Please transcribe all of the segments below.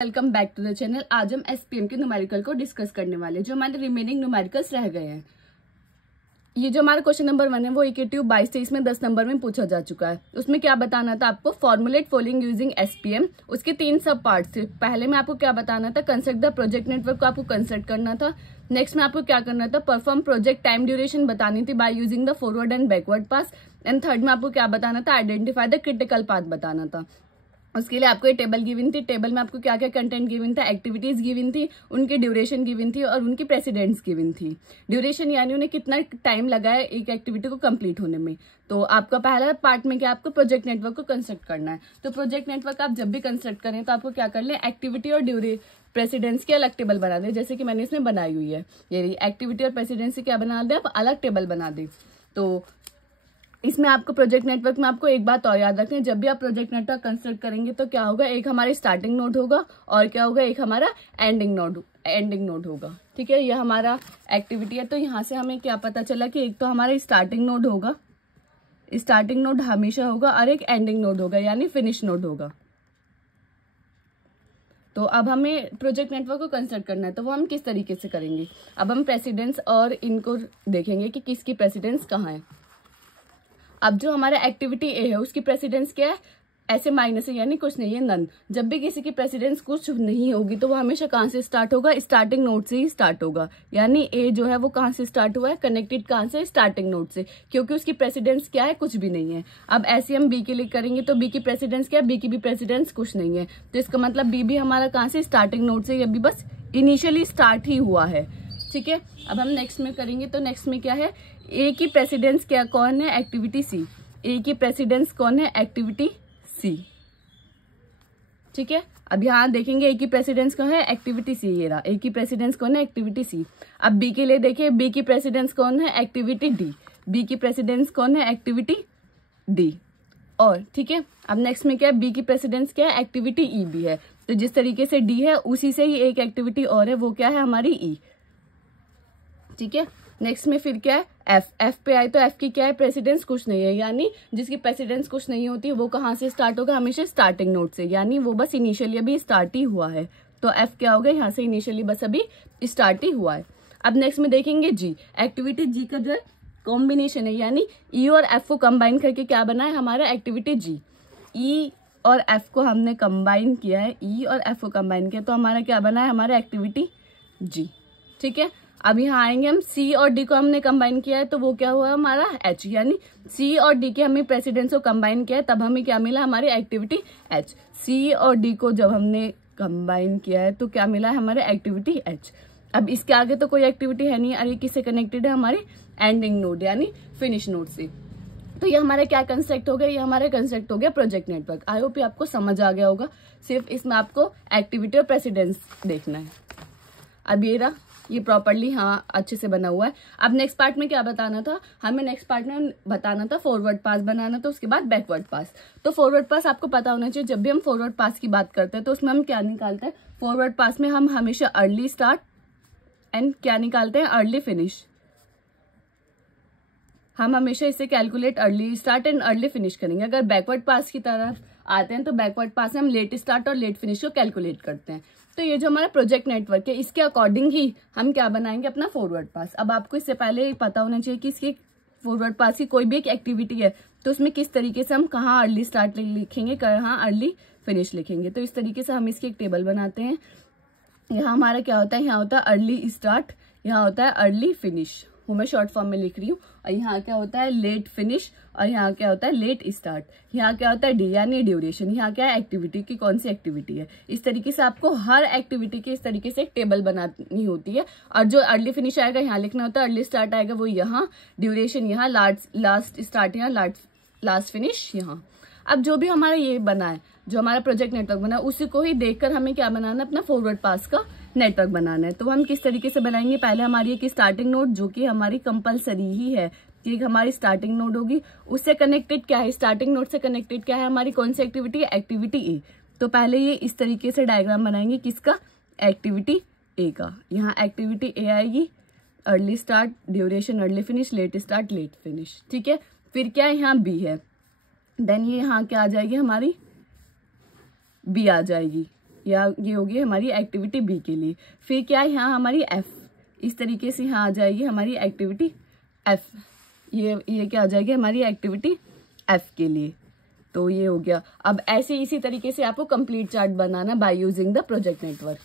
Welcome back to the channel. आज हम SPM के न्यूमेरिकल को डिस्कस करने वाले, जो हमारे रिमेनिंग न्यूमेरिकल्स रह गए हैं। ये जो हमारा क्वेश्चन नंबर 1 है वो EQ 22-23 में 10 नंबर में पूछा जा चुका है। उसमें क्या बताना था आपको, फॉर्मुलेट फॉलोइंग यूजिंग एसपीएम। उसके 3 सब पार्ट थे। पहले में आपको क्या बताना था, कंस्ट्रक्ट द प्रोजेक्ट नेटवर्क को आपको कंस्ट्रक्ट करना था। नेक्स्ट में आपको क्या करना था, परफॉर्म प्रोजेक्ट टाइम ड्यूरेशन बतानी थी by using the forward and backward pass. And third में आपको क्या बताना था, आइडेंटिफाई द क्रिटिकल पाथ बताना था। उसके लिए आपको ये टेबल गिवन थी। टेबल में आपको क्या क्या कंटेंट गिवन था, एक्टिविटीज गिवन थी, उनकी ड्यूरेशन गिवन थी और उनकी प्रेसिडेंट्स गिवन थी। ड्यूरेशन यानी उन्हें कितना टाइम लगा है एक एक्टिविटी को कंप्लीट होने में। तो आपका पहला पार्ट में क्या, आपको प्रोजेक्ट नेटवर्क को कंस्ट्रक्ट करना है। तो प्रोजेक्ट नेटवर्क आप जब भी कंस्ट्रक्ट करें तो आपको क्या कर लें, एक्टिविटी और प्रेसिडेंस की अलग टेबल बना दें, जैसे कि मैंने इसमें बनाई हुई है। ये एक्टिविटी और प्रेसिडेंस की क्या बना दें, आप अलग टेबल बना दें। तो इसमें आपको प्रोजेक्ट नेटवर्क में आपको एक बात और याद रखें, जब भी आप प्रोजेक्ट नेटवर्क कंस्ट्रक्ट करेंगे तो क्या होगा, एक हमारी स्टार्टिंग नोड होगा और क्या होगा, एक हमारा एंडिंग नोड होगा। ठीक है, ये हमारा एक्टिविटी है। तो यहाँ से हमें क्या पता चला कि एक तो हमारा स्टार्टिंग नोड होगा, स्टार्टिंग नोड हमेशा होगा, और एक एंडिंग नोड होगा यानी फिनिश नोड होगा। तो अब हमें प्रोजेक्ट नेटवर्क को कंस्ट्रक्ट करना है, तो वो हम किस तरीके से करेंगे। अब हम प्रेसिडेंस और इनको देखेंगे कि किसकी प्रेसिडेंस कहाँ है। अब जो हमारा एक्टिविटी ए है उसकी प्रेसिडेंस क्या है, ऐसे माइनस है यानी कुछ नहीं है, नन। जब भी किसी की प्रेसिडेंस कुछ नहीं होगी तो वो हमेशा कहाँ से स्टार्ट होगा, स्टार्टिंग नोड से ही स्टार्ट होगा। यानी ए जो है वो कहाँ से स्टार्ट हुआ है, कनेक्टेड कहाँ से, स्टार्टिंग नोड से, क्योंकि उसकी प्रेसिडेंस क्या है, कुछ भी नहीं है। अब ऐसे हम बी के लिए करेंगे तो बी की प्रेसिडेंस क्या है, बी की भी प्रेसिडेंस कुछ नहीं है। तो इसका मतलब बी भी हमारा कहाँ से, स्टार्टिंग नोड से, अभी बस इनिशियली स्टार्ट ही हुआ है। ठीक है, अब हम नेक्स्ट में करेंगे तो नेक्स्ट में क्या है, ए की प्रेसिडेंस क्या कौन है, एक्टिविटी सी। ए की प्रेसिडेंस कौन है, एक्टिविटी सी। ठीक है, अब यहाँ देखेंगे ए की प्रेसिडेंस कौन है, एक्टिविटी सी। ये रहा, ए की प्रेसिडेंस कौन है, एक्टिविटी सी। अब बी के लिए देखिए, बी की प्रेसिडेंस कौन है, एक्टिविटी डी। बी की प्रेसिडेंस कौन है, एक्टिविटी डी। और ठीक है, अब नेक्स्ट में क्या है, बी की प्रेसिडेंस क्या है, एक्टिविटी ई भी है। तो जिस तरीके से डी है उसी से ही एक एक्टिविटी और है, वो क्या है, हमारी ई। ठीक है, नेक्स्ट में फिर क्या है, एफ पे आए तो एफ की क्या है, प्रेसिडेंस कुछ नहीं है। यानी जिसकी प्रेसिडेंस कुछ नहीं होती वो कहाँ से स्टार्ट होगा, हमेशा स्टार्टिंग नोड से, यानी वो बस इनिशियली अभी स्टार्ट ही हुआ है। तो एफ क्या होगा, यहाँ से इनिशियली बस अभी स्टार्ट ही हुआ है। अब नेक्स्ट में देखेंगे जी, एक्टिविटी जी का जो है कॉम्बिनेशन है, यानी ई और एफ को कंबाइन करके क्या बना है हमारा, एक्टिविटी जी। ई और एफ को हमने कंबाइन किया है, ई और एफ को कंबाइन किया तो हमारा क्या बना है, हमारा एक्टिविटी जी। ठीक है, अब यहाँ आएंगे हम, सी और डी को हमने कंबाइन किया है तो वो क्या हुआ हमारा एच। यानी सी और डी के हमें प्रेसिडेंस को कंबाइन किया है तब हमें क्या मिला, हमारी एक्टिविटी एच। सी और डी को जब हमने कंबाइन किया है तो क्या मिला है, हमारे एक्टिविटी एच। अब इसके आगे तो कोई एक्टिविटी है नहीं, अरे किससे कनेक्टेड है, हमारे एंडिंग नोड यानी फिनिश नोड से। तो ये हमारा क्या कंस्ट्रक्ट हो गया, ये हमारा कंस्ट्रक्ट हो गया प्रोजेक्ट नेटवर्क। आई होप आपको समझ आ गया होगा, सिर्फ इसमें आपको एक्टिविटी और प्रेसिडेंस देखना है। अब ये रहा, ये प्रॉपरली हाँ अच्छे से बना हुआ है। अब नेक्स्ट पार्ट में क्या बताना था, हमें नेक्स्ट पार्ट में बताना था फॉरवर्ड पास बनाना था, उसके बाद बैकवर्ड पास। तो फॉरवर्ड पास आपको पता होना चाहिए, जब भी हम फॉरवर्ड पास की बात करते हैं तो उसमें हम क्या निकालते हैं, फॉरवर्ड पास में हम हमेशा अर्ली स्टार्ट एंड क्या निकालते हैं, अर्ली फिनिश। हम हमेशा इसे calculate early start and early finish करेंगे। अगर बैकवर्ड पास की तरफ आते हैं तो बैकवर्ड पास में हम लेट स्टार्ट और लेट फिनिश को कैलकुलेट करते हैं। तो ये जो हमारा प्रोजेक्ट नेटवर्क है इसके अकॉर्डिंग ही हम क्या बनाएंगे, अपना फॉरवर्ड पास। अब आपको इससे पहले पता होना चाहिए कि इसकी फॉरवर्ड पास की कोई भी एक एक्टिविटी है तो उसमें किस तरीके से हम कहाँ अर्ली स्टार्ट लिखेंगे, कहाँ अर्ली फिनिश लिखेंगे। तो इस तरीके से हम इसकी एक टेबल बनाते हैं। यहाँ हमारा क्या होता है, यहाँ होता है अर्ली स्टार्ट, यहाँ होता है अर्ली फिनिश, वो मैं शॉर्ट फॉर्म में लिख रही हूँ। और यहाँ क्या होता है, लेट फिनिश, और यहाँ क्या होता है, लेट स्टार्ट। यहाँ क्या होता है, डी यानी ड्यूरेशन। यहाँ क्या है, एक्टिविटी की कौन सी एक्टिविटी है। इस तरीके से आपको हर एक्टिविटी की इस तरीके से एक टेबल बनानी होती है। और जो अर्ली फिनिश आएगा यहाँ लिखना होता है, अर्ली स्टार्ट आएगा वो यहाँ, ड्यूरेशन यहाँ, लास्ट स्टार्ट यहाँ, लास्ट फिनिश यहाँ। अब जो भी हमारा ये बना है, जो हमारा प्रोजेक्ट नेटवर्क बना है, उसी को ही देखकर हमें क्या बनाना है, अपना फॉरवर्ड पास का नेटवर्क बनाना है। तो हम किस तरीके से बनाएंगे, पहले हमारी एक स्टार्टिंग नोड जो कि हमारी कंपलसरी ही है कि हमारी स्टार्टिंग नोड होगी, उससे कनेक्टेड क्या है, स्टार्टिंग नोड से कनेक्टेड क्या है, हमारी कौन सी एक्टिविटी है, एक्टिविटी ए। तो पहले ये इस तरीके से डायग्राम बनाएंगे, किसका, एक्टिविटी ए का। यहाँ एक्टिविटी ए आएगी, early start, duration early finish, late start late finish. ठीक है, फिर क्या है, यहाँ बी है, देन ये यहाँ क्या आ जाएगी, हमारी बी आ जाएगी। या ये होगी हमारी एक्टिविटी बी के लिए। फिर क्या है यहाँ हमारी एफ, इस तरीके से यहाँ आ जाएगी हमारी एक्टिविटी एफ, ये क्या आ जाएगी हमारी एक्टिविटी एफ के लिए। तो ये हो गया। अब ऐसे इसी तरीके से आपको complete chart banana by using the project network.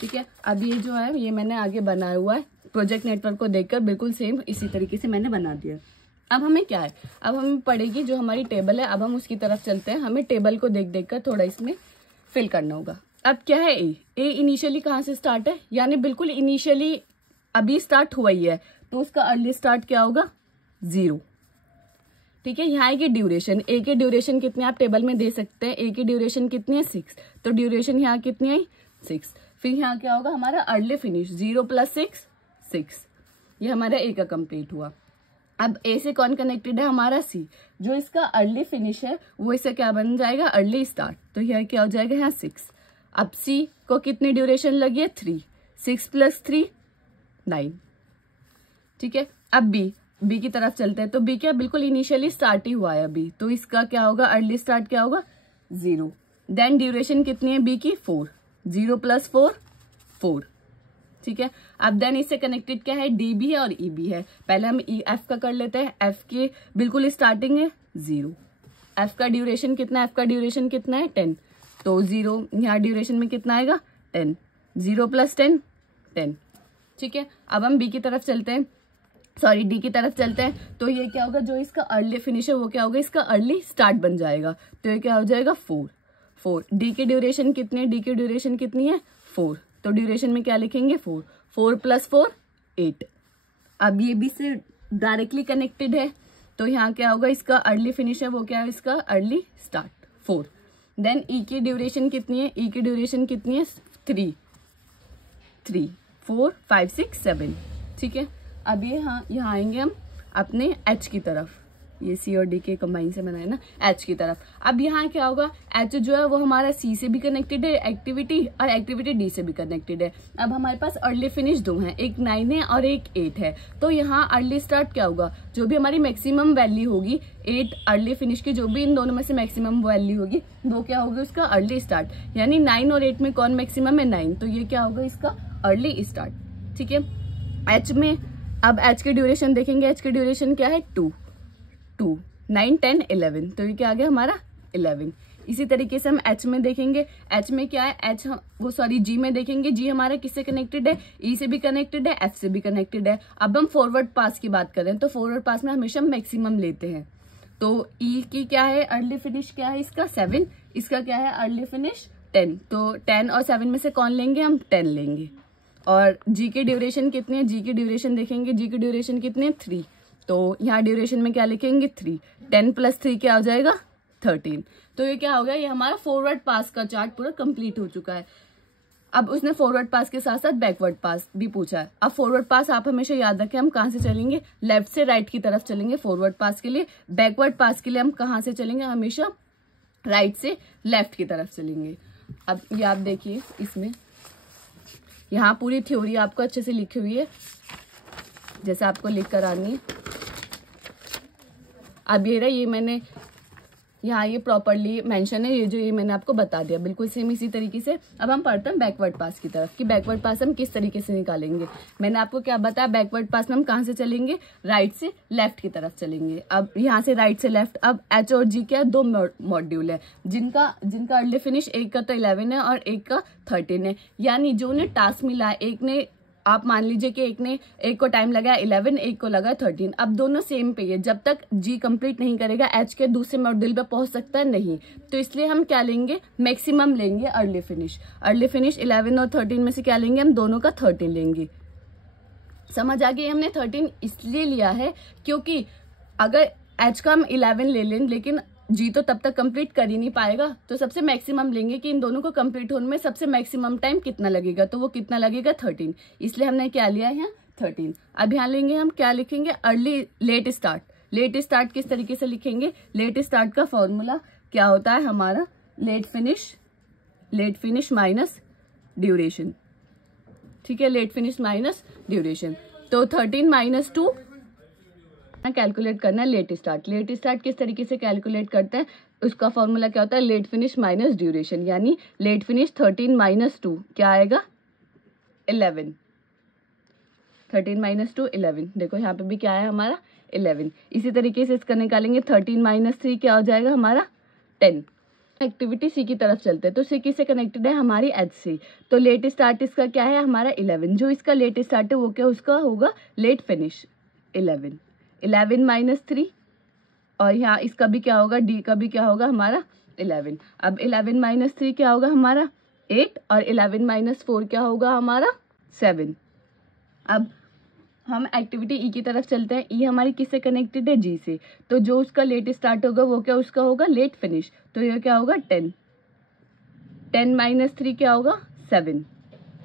ठीक है, अब ये जो है ये मैंने आगे बनाया हुआ है, प्रोजेक्ट नेटवर्क को देखकर बिल्कुल सेम इसी तरीके से मैंने बना दिया। अब हमें क्या है, अब हमें पड़ेगी जो हमारी टेबल है, अब हम उसकी तरफ चलते हैं। हमें टेबल को देख देख कर थोड़ा इसमें फिल करना होगा। अब क्या है ए इनिशियली कहाँ से स्टार्ट है, यानी बिल्कुल इनिशियली अभी स्टार्ट हुआ ही है, तो उसका अर्ली स्टार्ट क्या होगा 0। ठीक है, यहाँ की ड्यूरेशन, ए की ड्यूरेशन कितनी आप टेबल में दे सकते हैं, ए की ड्यूरेशन कितनी है 6, तो ड्यूरेशन यहाँ कितनी आई 6। फिर यहाँ क्या होगा हमारा अर्ली फिनिश 0 + 6 6, ये हमारा ए का कंप्लीट हुआ। अब ए से कौन कनेक्टेड है हमारा सी, जो इसका अर्ली फिनिश है वो इससे क्या बन जाएगा अर्ली स्टार्ट, तो यह क्या हो जाएगा यहाँ 6। अब सी को कितनी ड्यूरेशन लगी है 3, 6 + 3 9। ठीक है, अब बी की तरफ चलते हैं। तो बी क्या बिल्कुल इनिशियली स्टार्ट ही हुआ है अभी, तो इसका क्या होगा अर्ली स्टार्ट क्या होगा 0। देन ड्यूरेशन कितनी है बी की 4, 0 + 4 4। ठीक है, अब देन इससे कनेक्टेड क्या है डी भी है और ई भी है। पहले हम ई एफ का कर लेते हैं। एफ की बिल्कुल स्टार्टिंग है 0, एफ का ड्यूरेशन कितना है, एफ का ड्यूरेशन कितना है 10, तो 0 यहाँ ड्यूरेशन में कितना आएगा 10, 0 + 10 10। ठीक है, अब हम बी की तरफ चलते हैं, सॉरी डी की तरफ चलते हैं। तो ये क्या होगा जो इसका अर्ली फिनिश है वो क्या होगा इसका अर्ली स्टार्ट बन जाएगा, तो ये क्या हो जाएगा 4। डी की ड्यूरेशन कितनी है, डी की ड्यूरेशन कितनी है 4, तो ड्यूरेशन में क्या लिखेंगे 4 + 4 8। अब ये बी से डायरेक्टली कनेक्टेड है, तो यहाँ क्या होगा इसका अर्ली फिनिश है वो क्या है इसका अर्ली स्टार्ट 4। देन ई की ड्यूरेशन कितनी है, ई की ड्यूरेशन कितनी है 3 4 5 6 7। ठीक है, अब ये यहाँ आएंगे हम अपने एच की तरफ, ये सी और डी के कंबाइन से बनाए ना एच की तरफ। अब यहाँ क्या होगा एच जो है वो हमारा सी से भी कनेक्टेड है एक्टिविटी, और एक्टिविटी डी से भी कनेक्टेड है। अब हमारे पास अर्ली फिनिश 2 हैं, एक 9 है और एक 8 है, तो यहाँ अर्ली स्टार्ट क्या होगा जो भी हमारी मैक्सिमम वैल्यू होगी 8 अर्ली फिनिश की, जो भी इन दोनों में से मैक्सिमम वैल्यू होगी वो क्या होगी उसका अर्ली स्टार्ट, यानी 9 और 8 में कौन मैक्सिमम है 9, तो ये क्या होगा इसका अर्ली स्टार्ट। ठीक है, एच में अब एच की ड्यूरेशन देखेंगे, एच की ड्यूरेशन क्या है 2 9 10 11, तो ये क्या आ गया हमारा 11। इसी तरीके से हम एच में देखेंगे, एच में क्या है एच वो सॉरी जी में देखेंगे, जी हमारा किससे कनेक्टेड है ई से भी कनेक्टेड है एफ से भी कनेक्टेड है। अब हम फॉरवर्ड पास की बात करें तो फॉरवर्ड पास में हमेशा मैक्सिमम लेते हैं, तो ई की क्या है अर्ली फिनिश क्या है इसका 7, इसका क्या है अर्ली फिनिश 10, तो 10 और 7 में से कौन लेंगे हम 10 लेंगे। और जी की ड्यूरेशन कितनी है, जी की ड्यूरेशन देखेंगे, जी की ड्यूरेशन कितनी है 3, तो यहाँ ड्यूरेशन में क्या लिखेंगे 3, 10 + 3 क्या हो जाएगा 13। तो ये क्या हो गया ये हमारा फॉरवर्ड पास का चार्ट पूरा कंप्लीट हो चुका है। अब उसने फॉरवर्ड पास के साथ साथ बैकवर्ड पास भी पूछा है। अब फॉरवर्ड पास आप हमेशा याद रखें हम कहाँ से चलेंगे, लेफ्ट से राइट की तरफ चलेंगे फॉरवर्ड पास के लिए। बैकवर्ड पास के लिए हम कहाँ से चलेंगे, हमेशा राइट से लेफ्ट की तरफ चलेंगे। अब ये आप देखिए इसमें यहाँ पूरी थ्योरी आपको अच्छे से लिखी हुई है जैसे आपको लिख कर आनी है। अब ये रहा, ये मैंने यहाँ ये प्रॉपरली मेंशन है, ये जो ये मैंने आपको बता दिया बिल्कुल सेम इसी तरीके से। अब हम पढ़ते हैं बैकवर्ड पास की तरफ कि बैकवर्ड पास हम किस तरीके से निकालेंगे। मैंने आपको क्या बताया, बैकवर्ड पास में हम कहाँ से चलेंगे, राइट से लेफ्ट की तरफ चलेंगे। अब यहाँ से राइट से लेफ्ट, अब एच और जी क्या 2 मॉड्यूल है जिनका अर्ली फिनिश एक का तो 11 है और एक का 13 है, यानी जो उन्हें टास्क मिला है एक ने आप मान लीजिए कि एक को टाइम लगा 11, एक को लगा 13। अब दोनों सेम पे है, जब तक जी कंप्लीट नहीं करेगा एच के दूसरे मॉड्यूल पे पहुंच सकता है नहीं, तो इसलिए हम क्या लेंगे मैक्सिमम लेंगे अर्ली फिनिश 11 और 13 में से क्या लेंगे हम दोनों का 13 लेंगे। समझ आ गई, हमने 13 इसलिए लिया है क्योंकि अगर एच का हम 11 ले लें लेकिन जी तो तब तक कंप्लीट कर ही नहीं पाएगा, तो सबसे मैक्सिमम लेंगे कि इन दोनों को कंप्लीट होने में सबसे मैक्सिमम टाइम कितना लगेगा, तो वो कितना लगेगा 13, इसलिए हमने क्या लिया है यहाँ 13। अब यहाँ लेंगे हम क्या लिखेंगे early late start. Let start किस तरीके से लिखेंगे, लेट स्टार्ट का फॉर्मूला क्या होता है हमारा लेट फिनिश माइनस ड्यूरेशन। ठीक है, लेट फिनिश माइनस ड्यूरेशन, तो 13 - 2 कैलकुलेट करना है लेट स्टार्ट। लेट स्टार्ट किस तरीके से कैलकुलेट करते हैं, उसका फॉर्मूला क्या होता है, लेट फिनिश माइनस ड्यूरेशन, यानी लेट फिनिश 13 माइनस 2 क्या आएगा 11, 13 माइनस 2 11। देखो यहाँ पे भी क्या है हमारा 11। इसी तरीके से इसका निकालेंगे 13 माइनस 3 क्या हो जाएगा हमारा 10। एक्टिविटी सी की तरफ चलते हैं, तो सी किससे कनेक्टेड है, हमारी एच से। तो लेट स्टार्ट इसका क्या है हमारा 11, जो इसका लेट स्टार्ट है वो क्या उसका होगा लेट फिनिश 11। 11 माइनस 3 और यहाँ इसका भी क्या होगा, डी का भी क्या होगा हमारा 11। अब 11 माइनस 3 क्या होगा हमारा 8 और 11 माइनस 4 क्या होगा हमारा 7। अब हम एक्टिविटी ई की तरफ चलते हैं। ई हमारी किससे कनेक्टेड है, जी से। तो जो उसका लेट स्टार्ट होगा वो क्या उसका होगा लेट फिनिश, तो ये क्या होगा 10। 10 माइनस 3 क्या होगा 7।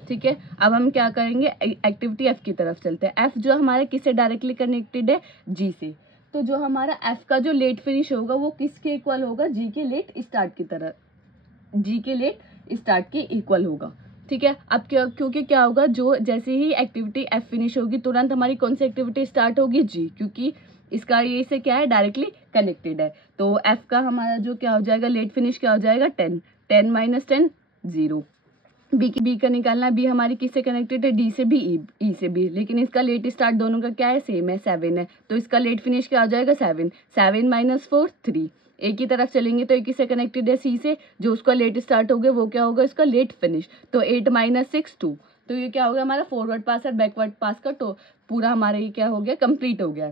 ठीक है, अब हम क्या करेंगे, एक्टिविटी एफ की तरफ चलते हैं। एफ जो हमारे किससे डायरेक्टली कनेक्टेड है, जी से। तो जो हमारा एफ का जो लेट फिनिश होगा वो किसके इक्वल होगा, जी के लेट स्टार्ट की तरह, जी के लेट स्टार्ट के इक्वल होगा। ठीक है, अब क्या, क्योंकि क्या होगा, जो जैसे ही एक्टिविटी एफ फिनिश होगी तुरंत हमारी कौन सी एक्टिविटी स्टार्ट होगी, जी, क्योंकि इसका ये से क्या है डायरेक्टली कनेक्टेड है। तो एफ का हमारा जो क्या हो जाएगा लेट फिनिश क्या हो जाएगा 10। 10 माइनस 10 0। बी का निकालना है, बी हमारी किससे कनेक्टेड है, डी से भी, ई से भी, लेकिन इसका लेट स्टार्ट दोनों का क्या है सेम है 7 है, तो इसका लेट फिनिश क्या हो जाएगा 7। 7 माइनस 4 3। ए की तरफ चलेंगे तो ए किससे कनेक्टेड है, सी से, जो उसका लेट स्टार्ट हो गया वो क्या होगा इसका लेट फिनिश, तो 8 माइनस 6 2। तो ये क्या हो गया हमारा फॉरवर्ड पास और बैकवर्ड पास का तो पूरा हमारा ये क्या हो गया कंप्लीट हो गया।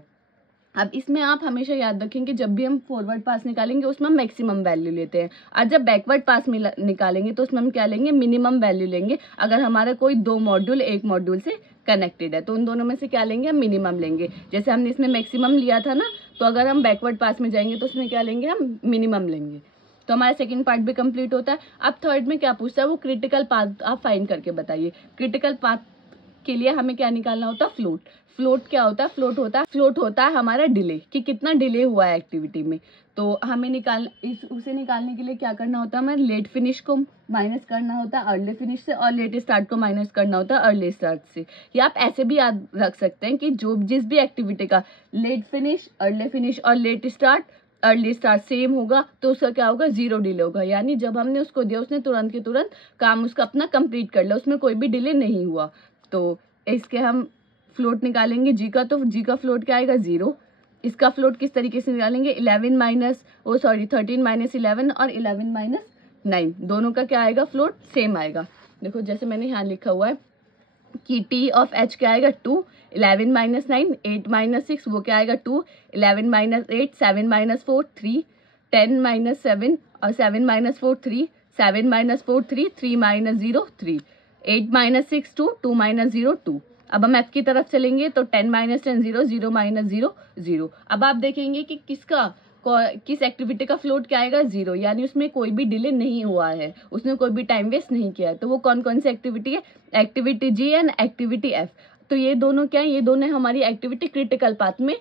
अब इसमें आप हमेशा याद रखें कि जब भी हम फॉरवर्ड पास निकालेंगे उसमें हम मैक्सिमम वैल्यू लेते हैं, और जब बैकवर्ड पास निकालेंगे तो उसमें हम क्या लेंगे मिनिमम वैल्यू लेंगे। अगर हमारा कोई दो मॉड्यूल एक मॉड्यूल से कनेक्टेड है तो उन दोनों में से क्या लेंगे हम मिनिमम लेंगे। जैसे हमने इसमें मैक्सिमम लिया था ना, तो अगर हम बैकवर्ड पास में जाएंगे तो उसमें क्या लेंगे हम मिनिमम लेंगे। तो हमारा सेकंड पार्ट भी कंप्लीट होता है। अब थर्ड में क्या पूछता है वो क्रिटिकल पाथ आप फाइंड करके बताइए। क्रिटिकल पाथ के लिए हमें क्या निकालना होता है फ्लोट। फ्लोट क्या होता है, फ्लोट होता है हमारा डिले, कि कितना डिले हुआ है एक्टिविटी में। तो हमें उसे निकालने के लिए क्या करना होता है, हमें लेट फिनिश को माइनस करना होता है अर्ली फिनिश से, और लेट स्टार्ट को माइनस करना होता है अर्ली स्टार्ट से। या आप ऐसे भी याद रख सकते हैं कि जिस भी एक्टिविटी का लेट फिनिश, अर्ली फिनिश और let start, early start same होगा तो उसका क्या होगा 0 डिले होगा, यानी जब हमने उसको दिया उसने तुरंत के तुरंत काम उसका अपना कंप्लीट कर लिया, उसमें कोई भी डिले नहीं हुआ। तो इसके हम फ्लोट निकालेंगे जी का, तो जी का फ्लोट क्या आएगा 0। इसका फ्लोट किस तरीके से निकालेंगे 13 माइनस 11 और 11 माइनस 9, दोनों का क्या आएगा फ्लोट सेम आएगा। देखो जैसे मैंने यहाँ लिखा हुआ है कि टी ऑफ एच क्या आएगा 2। 11 माइनस 9 8 माइनस 6 वो क्या आएगा 2। 11 माइनस 8 7 माइनस 4 3। 10 माइनस 7 और 7 minus 4 3। 7 minus 4 3। 3 minus 0 3। 8 minus 6 2। 2 minus 0 2। अब हम एफ की तरफ चलेंगे तो 10 माइनस 10 0। 0 माइनस 0 0। अब आप देखेंगे कि किस एक्टिविटी का फ्लोट क्या आएगा 0, यानी उसमें कोई भी डिले नहीं हुआ है, उसने कोई भी टाइम वेस्ट नहीं किया है। तो वो कौन कौन सी एक्टिविटी है, activity G and activity F. तो ये दोनों क्या है, ये दोनों हमारी एक्टिविटी क्रिटिकल पाथ में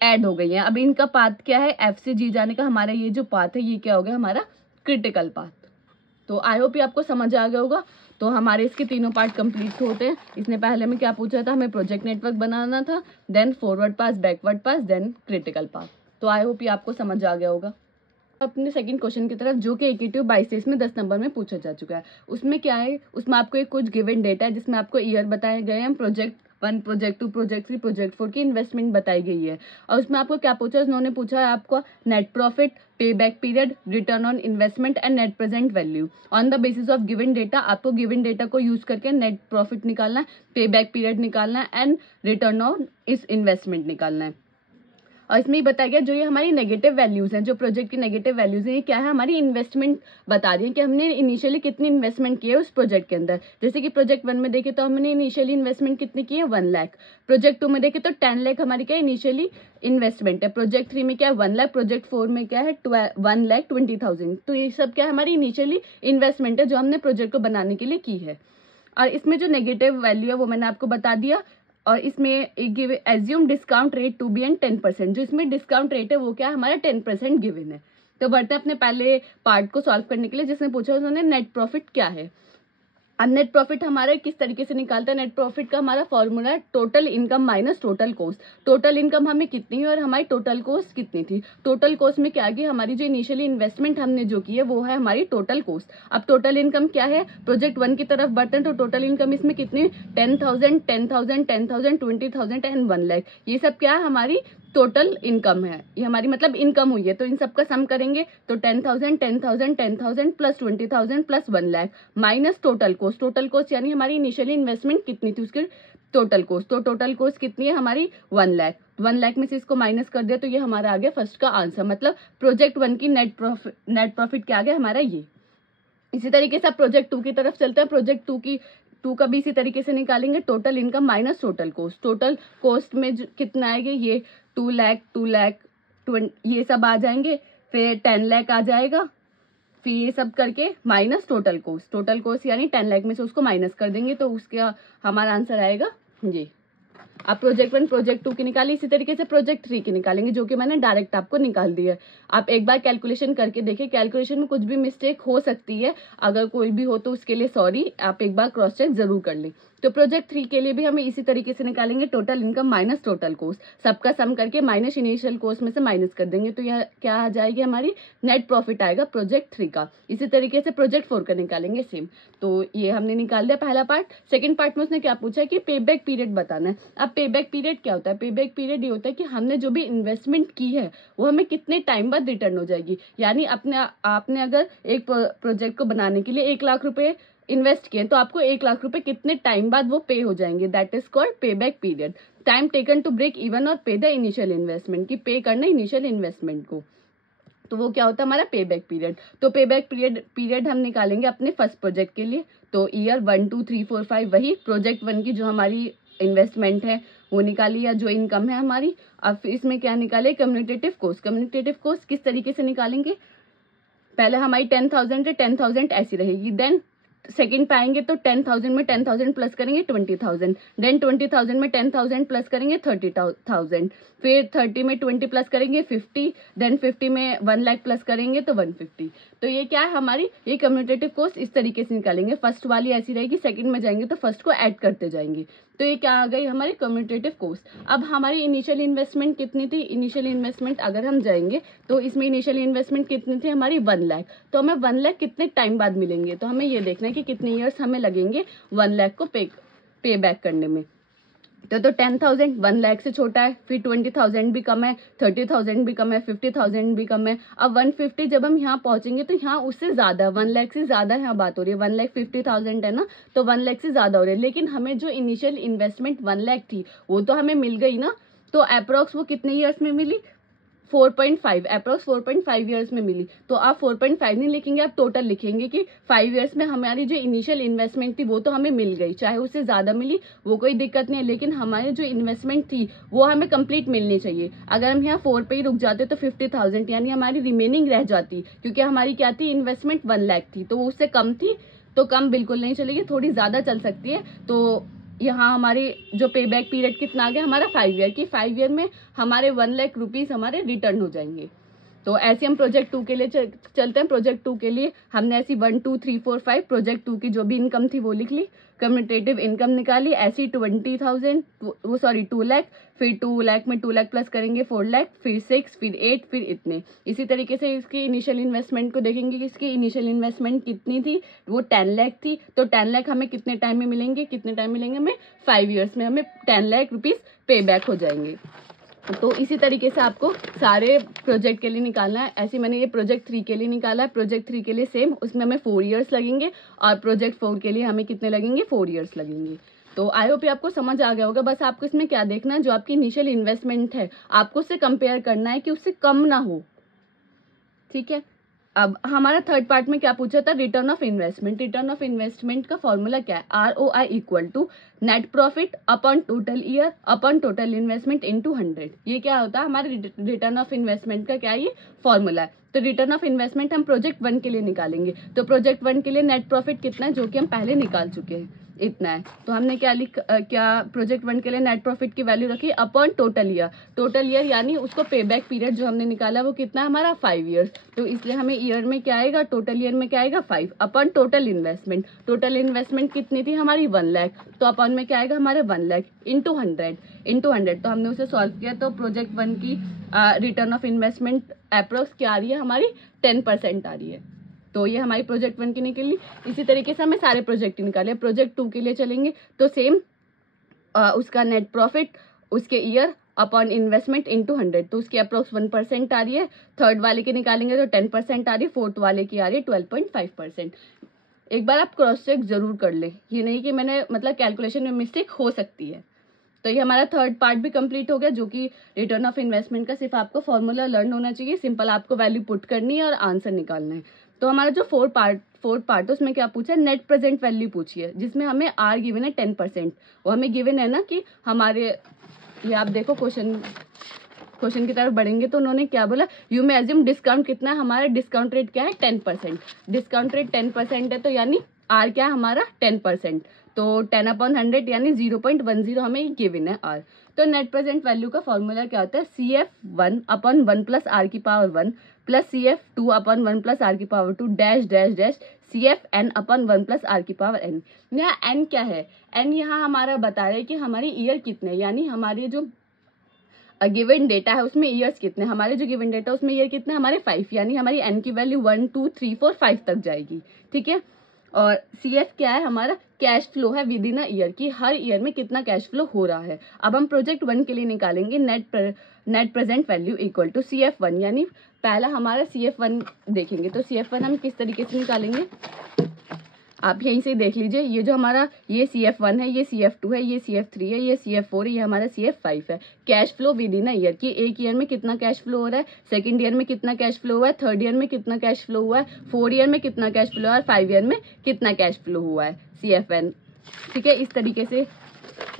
ऐड हो गई है। अब इनका पाथ क्या है, एफ से जी जाने का हमारा ये जो पाथ है ये क्या हो गया हमारा क्रिटिकल पाथ। तो आई होप ये आपको समझ आ गया होगा। तो हमारे इसके तीनों पार्ट कंप्लीट होते हैं। इसने पहले में क्या पूछा था, हमें प्रोजेक्ट नेटवर्क बनाना था, देन फॉरवर्ड पास, बैकवर्ड पास, देन क्रिटिकल पाथ। तो आई होप ये आपको समझ आ गया होगा। अपने सेकंड क्वेश्चन की तरफ, जो कि एकेटिव बाइसेस में 10 नंबर में पूछा जा चुका है। उसमें क्या है, उसमें आपको एक कुछ गिवन डेटा है जिसमें आपको ईयर बताए गए हैं, प्रोजेक्ट 1, प्रोजेक्ट 2, प्रोजेक्ट 3, प्रोजेक्ट 4 की इन्वेस्टमेंट बताई गई है। और उसमें आपको क्या पूछा है, उन्होंने पूछा है आपको नेट प्रॉफिट, पे back period, return on investment and net present value. On the basis of given data आपको गिवन डेटा को यूज करके नेट प्रॉफिट निकालना है, पे बैक पीरियड निकालना है एंड रिटर्न ऑन इस इन्वेस्टमेंट निकालना है। और इसमें ही बताया गया जो ये हमारी नेगेटिव वैल्यूज हैं, जो प्रोजेक्ट की नेगेटिव वैल्यूज हैं, ये क्या है हमारी इन्वेस्टमेंट बता रही है कि हमने इनिशियली कितनी इन्वेस्टमेंट की है उस प्रोजेक्ट के अंदर। जैसे कि प्रोजेक्ट 1 में देखे तो हमने इनिशियली इन्वेस्टमेंट कितनी की है 1 लाख। प्रोजेक्ट 2 में देखे तो 10 लाख हमारी क्या इनिशियली इन्वेस्टमेंट है। प्रोजेक्ट 3 में क्या है 1 लाख। प्रोजेक्ट 4 में क्या है 1,20,000। तो ये सब क्या है हमारी इनिशियली इन्वेस्टमेंट है जो हमने प्रोजेक्ट को बनाने के लिए की है। और इसमें जो नेगेटिव वैल्यू है वो मैंने आपको बता दिया। और इसमें assume discount rate to be and 10%, जो इसमें डिस्काउंट रेट है वो क्या है हमारा 10% गिवन है। तो बढ़ते हैं अपने पहले पार्ट को सॉल्व करने के लिए, जिसने पूछा उन्होंने नेट प्रॉफिट क्या है। अब नेट प्रॉफिट हमारा किस तरीके से निकालता है? नेट प्रॉफिट का हमारा फॉर्मूला है total income minus total cost. Total income हमें कितनी है और हमारी टोटल कॉस्ट कितनी थी? टोटल कॉस्ट में क्या आ गई? हमारी जो इनिशियली इन्वेस्टमेंट हमने जो की है वो है हमारी टोटल कॉस्ट। अब टोटल इनकम क्या है? प्रोजेक्ट 1 की तरफ बढ़ते हैं तो टोटल इनकम इसमें कितनी? 10,000, 10,000, 10,000, 20,000 एंड 1 लाख। ये सब क्या है? हमारी टोटल इनकम है, ये हमारी मतलब इनकम हुई है। तो इन सब का सम करेंगे तो 10,000, 10,000, 10,000 plus 20,000 plus 1 lakh minus total cost. Total cost यानी हमारी इनिशियली इन्वेस्टमेंट कितनी थी उसकी टोटल कॉस्ट। तो टोटल कॉस्ट कितनी है हमारी? 1 लाख। 1 लाख में से इसको माइनस कर दिया तो ये हमारा आ गया फर्स्ट का आंसर। मतलब प्रोजेक्ट 1 की नेट प्रॉफिट क्या आ गया हमारा? ये। इसी तरीके से आप प्रोजेक्ट 2 की तरफ चलते हैं। प्रोजेक्ट 2 का भी इसी तरीके से निकालेंगे, total income minus total cost. Total cost में कितना आएगा? ये 2 लाख, 2 लाख, ये सब आ जाएंगे, फिर 10 लाख आ जाएगा, फिर ये सब करके minus total cost. Total cost यानी 10 लाख में से उसको माइनस कर देंगे तो उसका हमारा आंसर आएगा ये। आप प्रोजेक्ट 1 प्रोजेक्ट 2 की निकाली, इसी तरीके से प्रोजेक्ट 3 की निकालेंगे जो कि मैंने डायरेक्ट आपको निकाल दी है। आप एक बार कैलकुलेशन करके देखिए, कैलकुलेशन में कुछ भी मिस्टेक हो सकती है, अगर कोई भी हो तो उसके लिए सॉरी, आप एक बार क्रॉस चेक जरूर कर लें। तो प्रोजेक्ट 3 के लिए भी हमें इसी तरीके से निकालेंगे, total income minus total cost, सबका सम करके माइनस इनिशियल कॉस्ट में से माइनस कर देंगे तो यह क्या आ जाएगी? हमारी नेट प्रॉफिट आएगा प्रोजेक्ट 3 का। इसी तरीके से प्रोजेक्ट 4 का निकालेंगे सेम। तो ये हमने निकाल दिया पहला पार्ट। सेकंड पार्ट में उसने क्या पूछा है कि पे बैक पीरियड बताना है। अब पे बैक पीरियड क्या होता है? पे बैक पीरियड ये होता है कि हमने जो भी इन्वेस्टमेंट की है वो हमें कितने टाइम बाद रिटर्न हो जाएगी। यानी आपने अगर एक प्रोजेक्ट को बनाने के लिए 1 लाख रुपए इन्वेस्ट किए तो आपको 1 लाख रुपए कितने टाइम बाद वो पे हो जाएंगे, that is called payback period. Time taken to break even और पे द इनिशियल इन्वेस्टमेंट, की पे करना इनिशियल इन्वेस्टमेंट को, तो वो क्या होता है हमारा पे बैक पीरियड। तो पे बैक पीरियड हम निकालेंगे अपने फर्स्ट प्रोजेक्ट के लिए। तो ईयर 1, 2, 3, 4, 5 वही प्रोजेक्ट 1 की जो हमारी इन्वेस्टमेंट है वो निकाली या जो इनकम है हमारी। अब इसमें क्या निकाले? Commutative cost. कम्युनिटेटिव कॉस्ट किस तरीके से निकालेंगे? पहले हमारी 10,000 है, 10,000 ऐसी रहेगी, देन सेकंड पाएंगे तो 10,000 में 10,000 प्लस करेंगे 20,000, देन 20,000 में 10,000 प्लस करेंगे 30,000, फिर 30 में 20 प्लस करेंगे 50, देन 50 में 1 लाख प्लस करेंगे तो 150। तो ये क्या है हमारी? ये कम्युनिटेटिव कॉस्ट इस तरीके से निकालेंगे। फर्स्ट वाली ऐसी रहेगी, सेकंड में जाएंगे तो फर्स्ट को ऐड करते जाएंगे। तो ये क्या आ गई हमारी? Commutative cost. अब हमारी इनिशियल इन्वेस्टमेंट कितनी थी? इनिशियल इन्वेस्टमेंट अगर हम जाएंगे तो इसमें इनिशियल इन्वेस्टमेंट कितनी थी हमारी? 1 लाख। तो हमें 1 लाख कितने टाइम बाद मिलेंगे? तो हमें ये देखना है कि कितने ईयर्स हमें लगेंगे 1 लाख को पे बैक करने में। तो 10,000 1 लाख से छोटा है, फिर 20,000 भी कम है, 30,000 भी कम है, 50,000 भी कम है। अब 150 जब हम यहाँ पहुंचेंगे तो यहाँ उससे ज्यादा 1 लाख से ज्यादा यहाँ बात हो रही है। 1,50,000 है ना, तो 1 लाख से ज्यादा हो रही है। लेकिन हमें जो इनिशियल इन्वेस्टमेंट 1 लाख थी वो तो हमें मिल गई ना, तो अप्रोक्स वो कितने ईयर्स में मिली? 4.5, अप्रोक्स 4.5 ईयर्स में मिली। तो आप 4.5 नहीं लिखेंगे, आप टोटल लिखेंगे कि 5 ईयर्स में हमारी जो इनिशियल इन्वेस्टमेंट थी वो तो हमें मिल गई, चाहे उससे ज्यादा मिली वो कोई दिक्कत नहीं है, लेकिन हमारी जो इन्वेस्टमेंट थी वो हमें कंप्लीट मिलनी चाहिए। अगर हम यहाँ 4 पे ही रुक जाते तो 50,000 यानी हमारी रिमेनिंग रह जाती, क्योंकि हमारी क्या थी? इन्वेस्टमेंट 1 लाख थी, तो वो उससे कम थी, तो कम बिल्कुल नहीं चलेगी, थोड़ी ज्यादा चल सकती है। तो यहाँ हमारी जो पे बैक पीरियड कितना आ गया हमारा? 5 ईयर की। 5 ईयर में हमारे 1 लाख रुपीज हमारे रिटर्न हो जाएंगे। तो ऐसे हम प्रोजेक्ट 2 के लिए चलते हैं। प्रोजेक्ट 2 के लिए हमने ऐसी 1, 2, 3, 4, 5 प्रोजेक्ट 2 की जो भी इनकम थी वो लिख ली, कम्युनिटेटिव इनकम निकाली ऐसी 20,000 वो सॉरी 2 लाख, फिर 2 लाख में 2 लाख प्लस करेंगे 4 लाख, फिर 6, फिर 8, फिर इतने। इसी तरीके से इसकी इनिशियल इन्वेस्टमेंट को देखेंगे कि इसकी इनिशियल इन्वेस्टमेंट कितनी थी? वो 10 लाख थी। तो 10 लाख हमें कितने टाइम में मिलेंगे? कितने टाइम मिलेंगे हमें? 5 ईयर्स में हमें 10 लाख रुपीज पे बैक हो जाएंगे। तो इसी तरीके से आपको सारे प्रोजेक्ट के लिए निकालना है। ऐसे मैंने ये प्रोजेक्ट 3 के लिए निकाला है। प्रोजेक्ट 3 के लिए सेम, उसमें हमें 4 ईयर्स लगेंगे, और प्रोजेक्ट 4 के लिए हमें कितने लगेंगे? 4 ईयर्स लगेंगे। तो आई होप आपको समझ आ गया होगा। बस आपको इसमें क्या देखना है, जो आपकी इनिशियल इन्वेस्टमेंट है आपको उससे कंपेयर करना है कि उससे कम ना हो, ठीक है। अब हमारा थर्ड पार्ट में क्या पूछा था? Return of investment. Return of investment का फॉर्मूला क्या है? ROI equal to net profit upon total year upon total investment into 100। ये क्या होता है हमारे रिटर्न ऑफ इन्वेस्टमेंट का? क्या ये फॉर्मूला है। तो रिटर्न ऑफ इन्वेस्टमेंट हम प्रोजेक्ट 1 के लिए निकालेंगे। तो प्रोजेक्ट 1 के लिए नेट प्रॉफिट कितना है, जो कि हम पहले निकाल चुके हैं। इतना है। तो हमने क्या क्या प्रोजेक्ट 1 के लिए नेट प्रॉफिट की वैल्यू रखी upon total year. Total year यानी उसको पे बैक पीरियड जो हमने निकाला वो कितना है हमारा 5 ईयर्स। तो इसलिए हमें ईयर में क्या आएगा, टोटल ईयर में क्या आएगा 5 upon total investment. Total investment कितनी थी हमारी 1 लाख, तो अपॉन में क्या आएगा हमारे 1 लाख इंटू 100। तो हमने उसे सॉल्व किया तो प्रोजेक्ट 1 की रिटर्न ऑफ इन्वेस्टमेंट अप्रोक्स क्या आ रही है हमारी 10% आ रही है। तो ये हमारी प्रोजेक्ट 1 की निकली। इसी तरीके से हमें सारे प्रोजेक्ट निकाले। प्रोजेक्ट 2 के लिए चलेंगे तो सेम उसका नेट प्रॉफिट उसके ईयर अपॉन इन्वेस्टमेंट इंटू 100, तो उसकी अप्रोक्स 1% आ रही है। थर्ड वाले की निकालेंगे तो 10% आ रही है। फोर्थ वाले की आ रही है 12.5%। एक बार आप क्रॉस चेक जरूर कर ले, ये नहीं कि मैंने मतलब कैलकुलेशन में मिस्टेक हो सकती है। तो ये हमारा थर्ड पार्ट भी कंप्लीट हो गया, जो कि रिटर्न ऑफ इन्वेस्टमेंट का सिर्फ आपको फॉर्मूला लर्न होना चाहिए। सिंपल आपको वैल्यू पुट करनी है और आंसर निकालना है। तो हमारा जो फोर्थ पार्ट है उसमें क्या पूछा है, नेट प्रेजेंट वैल्यू पूछी है, जिसमें हमें आर गिवन है 10%। वो हमें गिवन है ना कि हमारे, ये आप देखो क्वेश्चन की तरफ बढ़ेंगे तो उन्होंने क्या बोला, यू में एज्यूम डिस्काउंट कितना है, हमारा डिस्काउंट रेट क्या है 10%। डिस्काउंट रेट 10% है तो यानी आर क्या है हमारा 10%। तो 10/100 यानी 0.10 हमें गिवन है आर। तो नेट प्रेजेंट वैल्यू का फॉर्मूला क्या होता है, CF1/1 प्लस आर की power 1 plus CF2/1 plus R की power 2 dash dash dash CFn/1 plus R की पावर n। यहाँ n क्या है, n यहाँ हमारा बता रहे हैं कि हमारी ईयर कितने, यानी हमारे जो गिवन डेटा है उसमें ईयर्स कितने, हमारे जो गिवन डेटा उसमें ईयर कितने हमारे 5, यानी हमारी n की वैल्यू 1 2 3 4 5 तक जाएगी। ठीक है। और CF क्या है हमारा, कैश फ्लो है विद इन अ ईयर, की हर ईयर में कितना कैश फ्लो हो रहा है। अब हम प्रोजेक्ट 1 के लिए निकालेंगे net present value equal to CF1, यानी पहला हमारा CF1 देखेंगे। तो CF1 हम किस तरीके से निकालेंगे, आप यहीं से देख लीजिए। ये जो हमारा ये CF1 है, ये CF2 है, ये CF3 है, ये CF4 है, ये हमारा CF5 है। Cash flow with in a year, की एक ईयर में कितना कैश फ्लो हो रहा है, सेकंड ईयर में कितना कैश फ्लो हुआ है, थर्ड ईयर में कितना कैश फ्लो हुआ है, 4 ईयर में कितना कैश फ्लो हुआ है और 5 ईयर में कितना कैश फ्लो हुआ है, CFN। ठीक है, इस तरीके से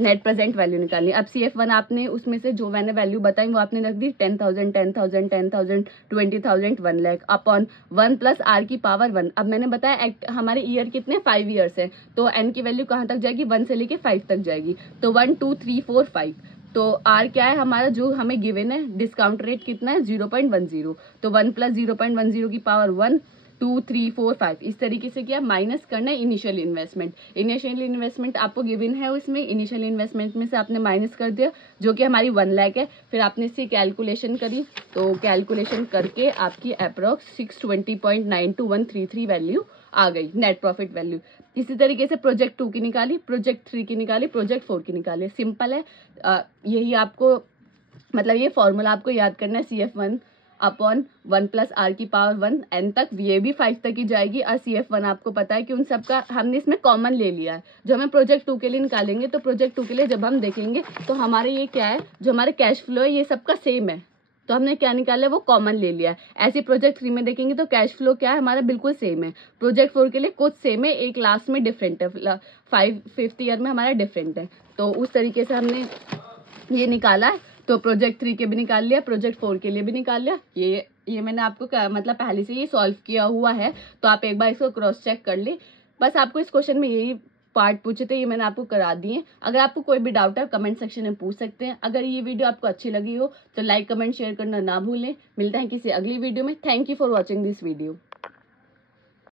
नेट प्रेजेंट वैल्यू निकालनी। अब CF1 आपने उसमें से जो मैंने वैल्यू बताई वो आपने रख दी 10,000 10,000 10,000 20,000 1 लाख अपॉन 1 प्लस आर की पावर 1। अब मैंने बताया हमारे ईयर कितने 5 ईयर्स है, तो n की वैल्यू कहाँ तक जाएगी 1 से लेके 5 तक जाएगी। तो 1 2 3 4 5। तो आर क्या है हमारा जो हमें गिवन है, डिस्काउंट रेट कितना है 0.10। तो 1 प्लस 0.10 की पावर 1 2 3 4 5 इस तरीके से क्या माइनस करना है इनिशियल इन्वेस्टमेंट। इनिशियल इन्वेस्टमेंट आपको गिवन है, उसमें इनिशियल इन्वेस्टमेंट में से आपने माइनस कर दिया जो कि हमारी 1 लाख है। फिर आपने इसकी कैलकुलेशन करी, तो कैलकुलेशन करके आपकी अप्रोक्स 620.92133 वैल्यू आ गई नेट प्रॉफिट वैल्यू। इसी तरीके से प्रोजेक्ट 2 की निकाली, प्रोजेक्ट 3 की निकाली, प्रोजेक्ट 4 की निकाली। सिंपल है। यही आपको मतलब ये फॉर्मूला आपको याद करना है, CF1 अपॉन 1 प्लस आर की पावर 1 n तक, ये भी 5 तक ही जाएगी। और CF1 आपको पता है कि उन सब का हमने इसमें कॉमन ले लिया है। जो हमें प्रोजेक्ट 2 के लिए निकालेंगे तो प्रोजेक्ट 2 के लिए जब हम देखेंगे तो हमारे ये क्या है, जो हमारे कैश फ्लो है ये सबका सेम है, तो हमने क्या निकाला है वो कॉमन ले लिया है। ऐसे प्रोजेक्ट 3 में देखेंगे तो कैश फ्लो क्या है हमारा बिल्कुल सेम है। प्रोजेक्ट 4 के लिए कुछ सेम है, एक लास्ट में डिफरेंट है, 5th ईयर में हमारा डिफरेंट है। तो उस तरीके से हमने ये निकाला है। तो प्रोजेक्ट 3 के भी निकाल लिया, प्रोजेक्ट 4 के लिए भी निकाल लिया। ये मैंने आपको मतलब पहले से ये सॉल्व किया हुआ है, तो आप एक बार इसको क्रॉस चेक कर ले। बस आपको इस क्वेश्चन में यही पार्ट पूछे थे, ये मैंने आपको करा दिए। अगर आपको कोई भी डाउट है कमेंट सेक्शन में पूछ सकते हैं। अगर ये वीडियो आपको अच्छी लगी हो तो लाइक कमेंट शेयर करना ना भूलें। मिलते हैं किसी अगली वीडियो में। Thank you for watching this video.